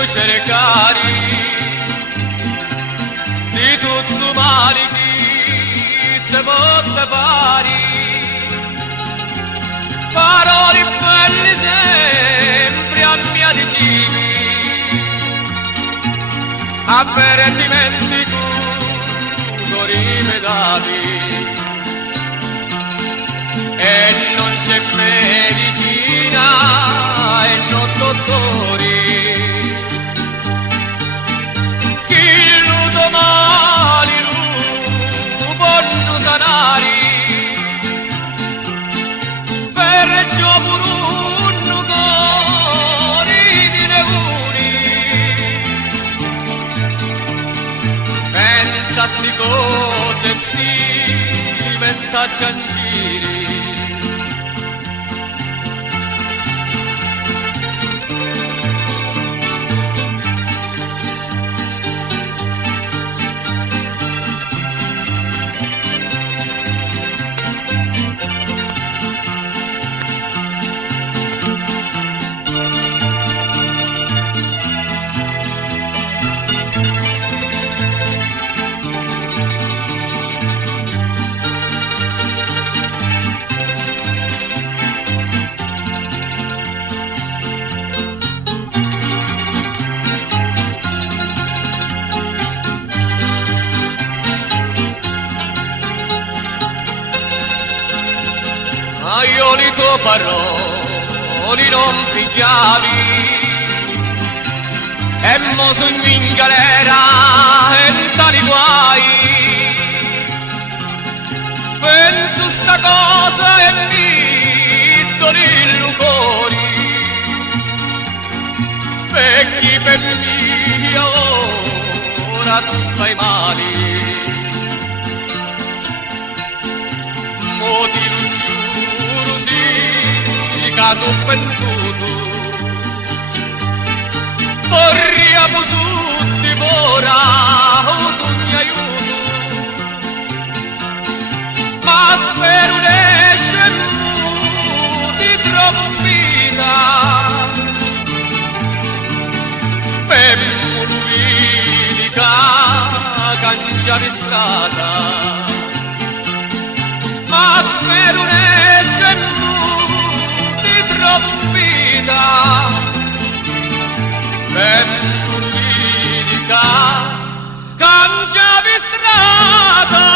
voglio cercare di tutto male che te possa fare. Parole belle sempre a mia dicivi, avvertimenti rimedati, e non c'è medicina e non dottori chi lo domani lo possono sanare, perciò pure un cuore di leguri pensa a sti cose si metta giangiri. Io le tue parole non pigliavi e mo sogno in galera e tali guai, penso sta cosa e mi il cuore perché per me ora tu stai male. Mo ti caso pensuto vorriamo tutti ora tu mi aiuto, ma spero nesce ti trovo vita per l'unica cangiare strada, ma spero nesce vita per l'unica cangiavi strada.